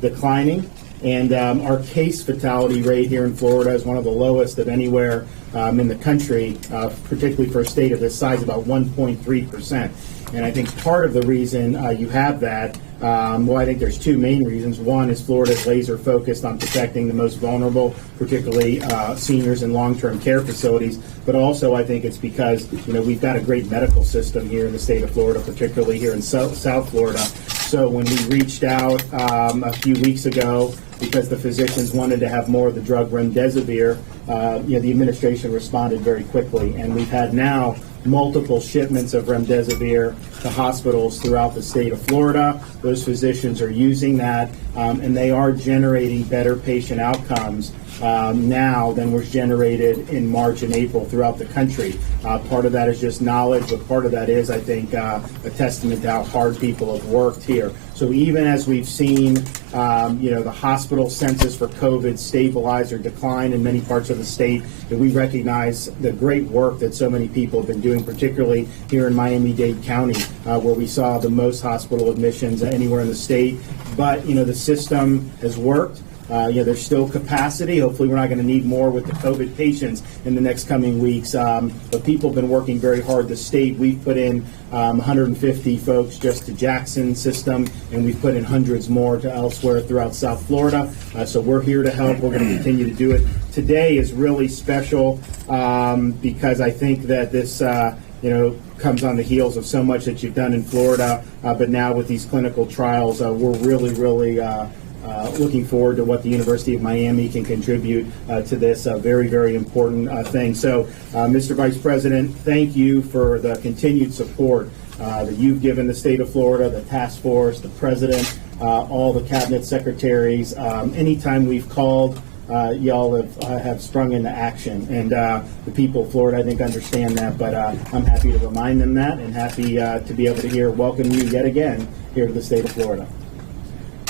declining, and our case fatality rate here in Florida is one of the lowest of anywhere in the country, particularly for a state of this size, about 1.3%. And I think part of the reason you have that, I think there's two main reasons. One is Florida's laser focused on protecting the most vulnerable, particularly seniors in long-term care facilities. But also, I think it's because we've got a great medical system here in the state of Florida, particularly here in South Florida. So when we reached out a few weeks ago, because the physicians wanted to have more of the drug remdesivir, the administration responded very quickly, and we've had now multiple shipments of remdesivir to hospitals throughout the state of Florida. Those physicians are using that, and they are generating better patient outcomes now than was generated in March and April throughout the country. Part of that is just knowledge, but part of that is, I think, a testament to how hard people have worked here. So even as we've seen, the hospital census for COVID stabilize or decline in many parts of the state, that we recognize the great work that so many people have been doing, particularly here in Miami-Dade County, where we saw the most hospital admissions anywhere in the state. But, the system has worked. There's still capacity. Hopefully we're not going to need more with the COVID patients in the next coming weeks. But people have been working very hard. The state, we've put in 150 folks just to Jackson system, and we've put in hundreds more to elsewhere throughout South Florida. So we're here to help. We're going to continue to do it. Today is really special because I think that this comes on the heels of so much that you've done in Florida. But now with these clinical trials, we're really looking forward to what the University of Miami can contribute to this very, very important thing. So, Mr. Vice President, thank you for the continued support that you've given the state of Florida, the task force, the president, all the cabinet secretaries. Anytime we've called, y'all have sprung into action, and the people of Florida, I think, understand that. But I'm happy to remind them that, and happy to be able to welcome you yet again here to the state of Florida.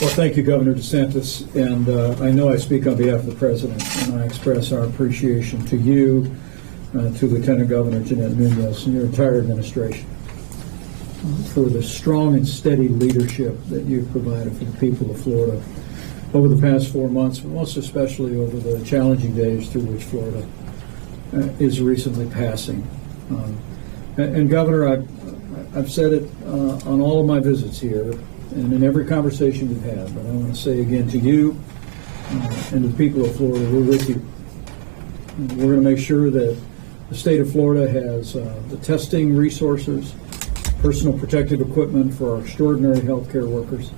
Well, thank you, Governor DeSantis, and I know I speak on behalf of the President, and I express our appreciation to you, to Lieutenant Governor Jeanette Munoz, and your entire administration for the strong and steady leadership that you've provided for the people of Florida over the past 4 months, but most especially over the challenging days through which Florida is recently passing. And Governor, I've said it on all of my visits here, and in every conversation we've had, but I want to say again to you and to the people of Florida, we're with you. And we're going to make sure that the state of Florida has the testing resources, personal protective equipment for our extraordinary healthcare workers,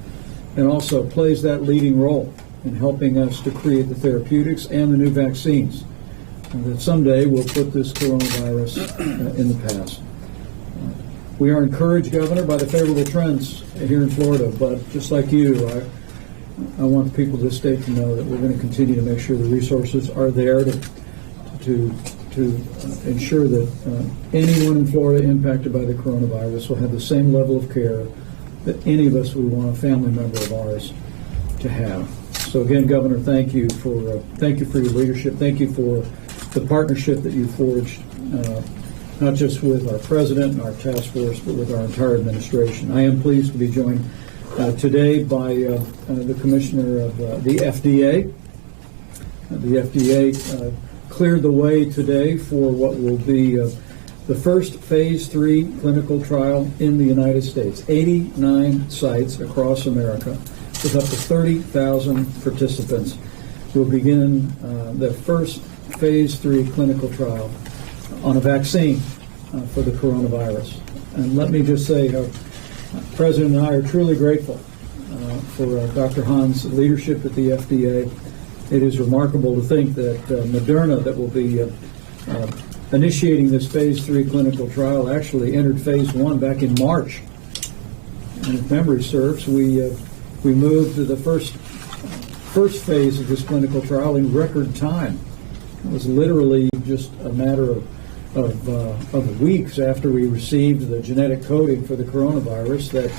and also plays that leading role in helping us to create the therapeutics and the new vaccines that someday will put this coronavirus in the past. We are encouraged, Governor, by the favorable trends here in Florida, but just like you, I want the people of this state to know that we're going to continue to make sure the resources are there to ensure that anyone in Florida impacted by the coronavirus will have the same level of care that any of us would want a family member of ours to have. So again, Governor, thank you for your leadership. Thank you for the partnership that you forged, not just with our president and our task force, but with our entire administration. I am pleased to be joined today by the commissioner of the FDA. The FDA cleared the way today for what will be the first phase 3 clinical trial in the United States. 89 sites across America with up to 30,000 participants will begin the first phase 3 clinical trial on a vaccine for the coronavirus. And let me just say, the President and I are truly grateful for Dr. Hahn's leadership at the FDA. It is remarkable to think that Moderna, that will be initiating this phase 3 clinical trial, actually entered phase 1 back in March. And if memory serves, we moved to the first phase of this clinical trial in record time. It was literally just a matter of weeks after we received the genetic coding for the coronavirus that,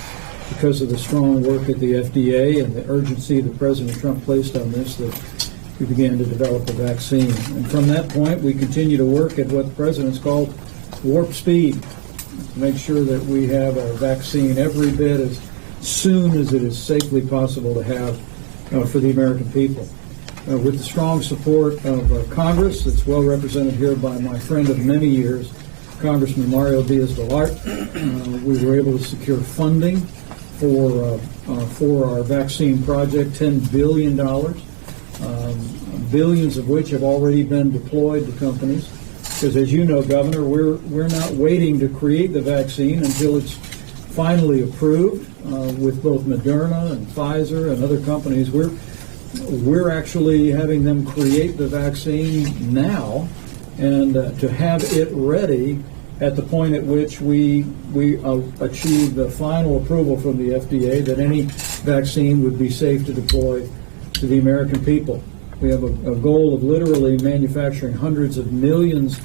because of the strong work at the FDA and the urgency that President Trump placed on this, that we began to develop a vaccine. And from that point, we continue to work at what the President's called warp speed to make sure that we have a vaccine every bit soon as it is safely possible to have for the American people. With the strong support of Congress, that's well represented here by my friend of many years, Congressman Mario Diaz-Balart, we were able to secure funding for our vaccine project, $10 billion, billions of which have already been deployed to companies. Because as you know, Governor, we're not waiting to create the vaccine until it's finally approved with both Moderna and Pfizer and other companies. We're actually having them create the vaccine now, and to have it ready at the point at which we achieve the final approval from the FDA that any vaccine would be safe to deploy to the American people. We have a goal of literally manufacturing hundreds of millions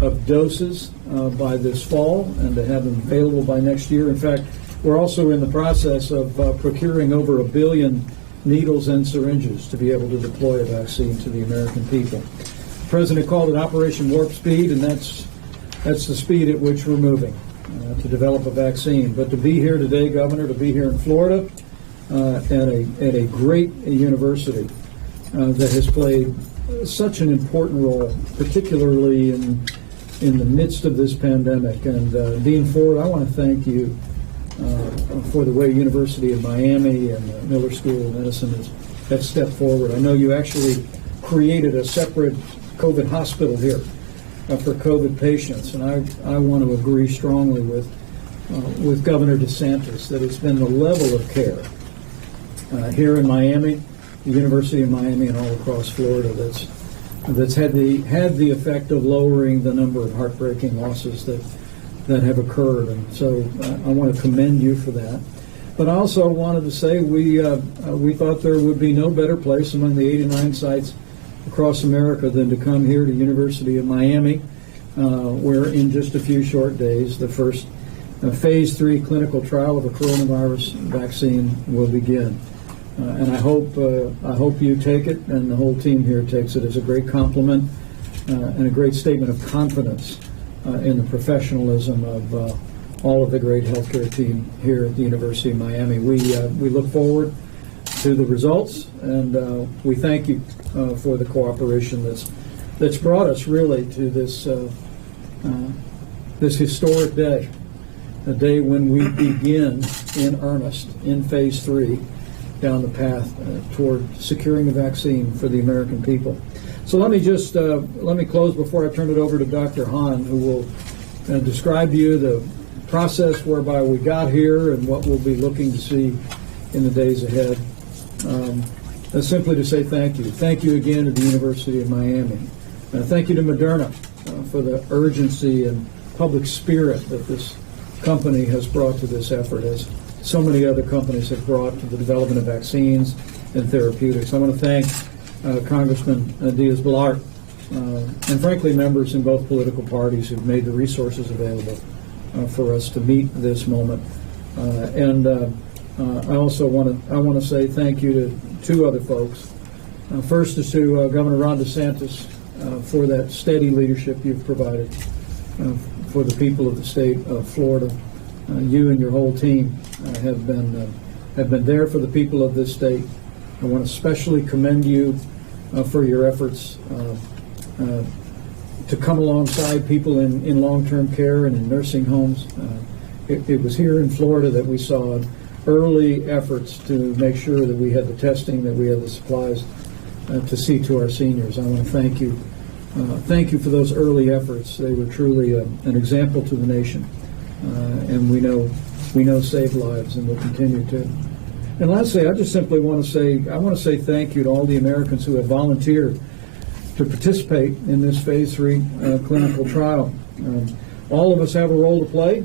of doses by this fall and to have them available by next year. In fact, we're also in the process of procuring over 1 billion needles and syringes to be able to deploy a vaccine to the American people. The President called it Operation Warp Speed, and that's the speed at which we're moving to develop a vaccine. But to be here today, Governor, to be here in Florida at a great university that has played such an important role, particularly in the midst of this pandemic. And Dean Ford, I want to thank you for the way University of Miami and the Miller School of Medicine have stepped forward. I know you actually created a separate COVID hospital here for COVID patients, and I want to agree strongly with Governor DeSantis that it's been the level of care here in Miami, the University of Miami, and all across Florida that's had the effect of lowering the number of heartbreaking losses that have occurred. And so I want to commend you for that. But I also wanted to say we thought there would be no better place among the 89 sites across America than to come here to University of Miami, where in just a few short days the first phase 3 clinical trial of a coronavirus vaccine will begin. And I hope you take it, and the whole team here takes it as a great compliment and a great statement of confidence in the professionalism of all of the great healthcare team here at the University of Miami. We look forward to the results, and we thank you for the cooperation that's brought us really to this historic day, a day when we begin in earnest in phase 3 down the path toward securing a vaccine for the American people. So let me just let me close before I turn it over to Dr. Hahn, who will describe to you the process whereby we got here and what we'll be looking to see in the days ahead. Simply to say thank you. Thank you again to the University of Miami. Thank you to Moderna for the urgency and public spirit that this company has brought to this effort, as so many other companies have brought to the development of vaccines and therapeutics. I want to thank Congressman Diaz-Balart and frankly members in both political parties who've made the resources available for us to meet this moment. I also want to say thank you to two other folks. First is to Governor Ron DeSantis for that steady leadership you've provided for the people of the state of Florida. You and your whole team have been there for the people of this state. I want to especially commend you for your efforts to come alongside people in long-term care and in nursing homes. It was here in Florida that we saw early efforts to make sure that we had the testing, that we had the supplies to see to our seniors. I want to thank you. Thank you for those early efforts. They were truly an example to the nation, and we know saved lives, and will continue to. And lastly, I just simply want to say thank you to all the Americans who have volunteered to participate in this phase 3 clinical trial. All of us have a role to play.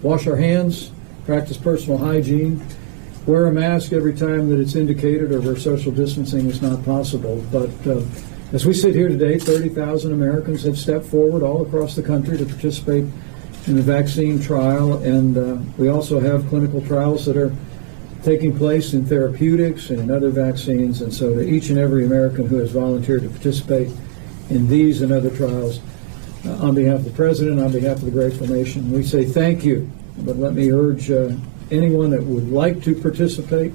Wash our hands, practice personal hygiene, wear a mask every time that it's indicated or where social distancing is not possible. But as we sit here today, 30,000 Americans have stepped forward all across the country to participate in the vaccine trial, and we also have clinical trials that are taking place in therapeutics and in other vaccines. And so to each and every American who has volunteered to participate in these and other trials, on behalf of the President, on behalf of the grateful nation, we say thank you. But let me urge anyone that would like to participate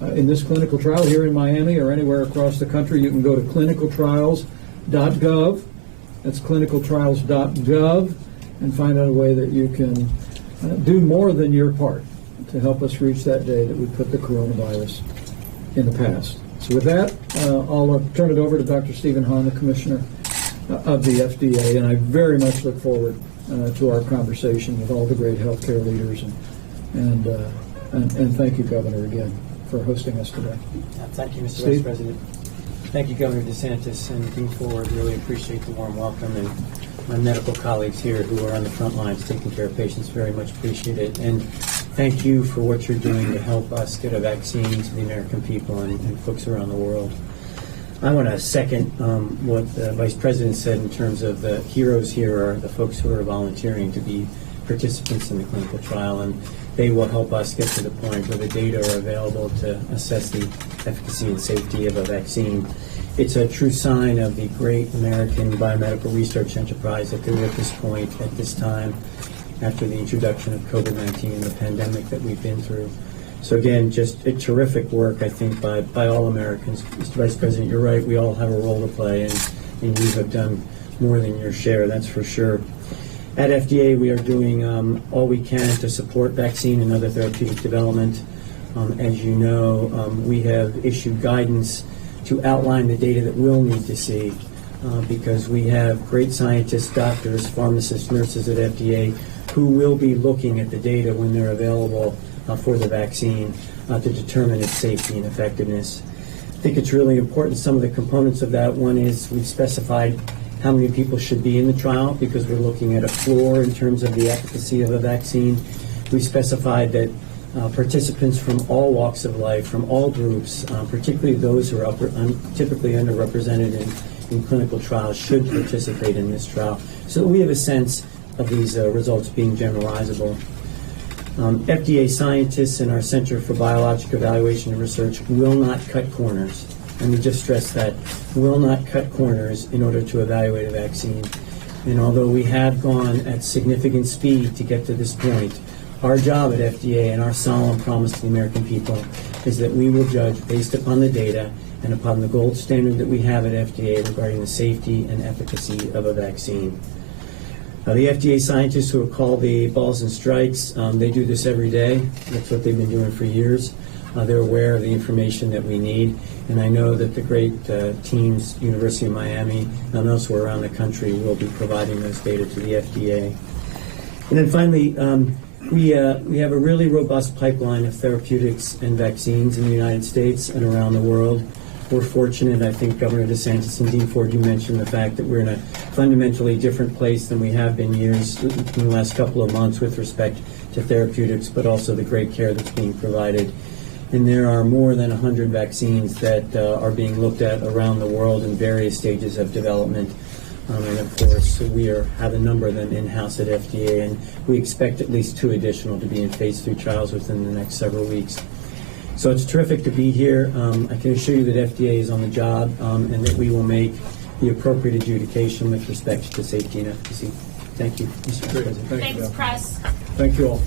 in this clinical trial here in Miami or anywhere across the country, you can go to clinicaltrials.gov. That's clinicaltrials.gov, and find out a way that you can do more than your part to help us reach that day that we put the coronavirus in the past. So with that, I'll turn it over to Dr. Stephen Hahn, the Commissioner of the FDA, and I very much look forward to our conversation with all the great healthcare leaders, and thank you, Governor, again, for hosting us today. Thank you, Mr. Steve? Vice President. Thank you, Governor DeSantis and Dean Ford. Really appreciate the warm welcome, and my medical colleagues here who are on the front lines taking care of patients very much appreciate it. And thank you for what you're doing to help us get a vaccine to the American people and folks around the world. I want to second what the Vice President said in terms of the heroes here are the folks who are volunteering to be participants in the clinical trial, and they will help us get to the point where the data are available to assess the efficacy and safety of a vaccine. It's a true sign of the great American biomedical research enterprise that they're at this point, at this time, after the introduction of COVID-19 and the pandemic that we've been through. So again, just a terrific work, I think, by all Americans. Mr. Vice President, you're right, we all have a role to play, and you have done more than your share, that's for sure. At FDA, we are doing all we can to support vaccine and other therapeutic development. As you know, we have issued guidance to outline the data that we'll need to see because we have great scientists, doctors, pharmacists, nurses at FDA who will be looking at the data when they're available for the vaccine to determine its safety and effectiveness. I think it's really important, some of the components of that. One is we've specified how many people should be in the trial because we're looking at a floor in terms of the efficacy of a vaccine. We specified that participants from all walks of life, from all groups, particularly those who are typically underrepresented in clinical trials, should participate in this trial so that we have a sense of these results being generalizable. FDA scientists in our Center for Biologic Evaluation and Research will not cut corners. Let me just stress that, will not cut corners in order to evaluate a vaccine. And although we have gone at significant speed to get to this point, our job at FDA and our solemn promise to the American people is that we will judge based upon the data and upon the gold standard that we have at FDA regarding the safety and efficacy of a vaccine. The FDA scientists who have called the balls and strikes, they do this every day. That's what they've been doing for years. They're aware of the information that we need, and I know that the great teams, University of Miami and elsewhere around the country, will be providing those data to the FDA. And then finally, we have a really robust pipeline of therapeutics and vaccines in the United States and around the world. We're fortunate, I think Governor DeSantis and Dean Ford, you mentioned the fact that we're in a fundamentally different place than we have been years in the last couple of months with respect to therapeutics, but also the great care that's being provided. And there are more than 100 vaccines that are being looked at around the world in various stages of development. And of course, we have a number of them in-house at FDA, and we expect at least 2 additional to be in phase 3 trials within the next several weeks. So it's terrific to be here. I can assure you that FDA is on the job and that we will make the appropriate adjudication with respect to safety and efficacy. Thank you, Mr. President. Thank you, Thanks, press. Thank you all.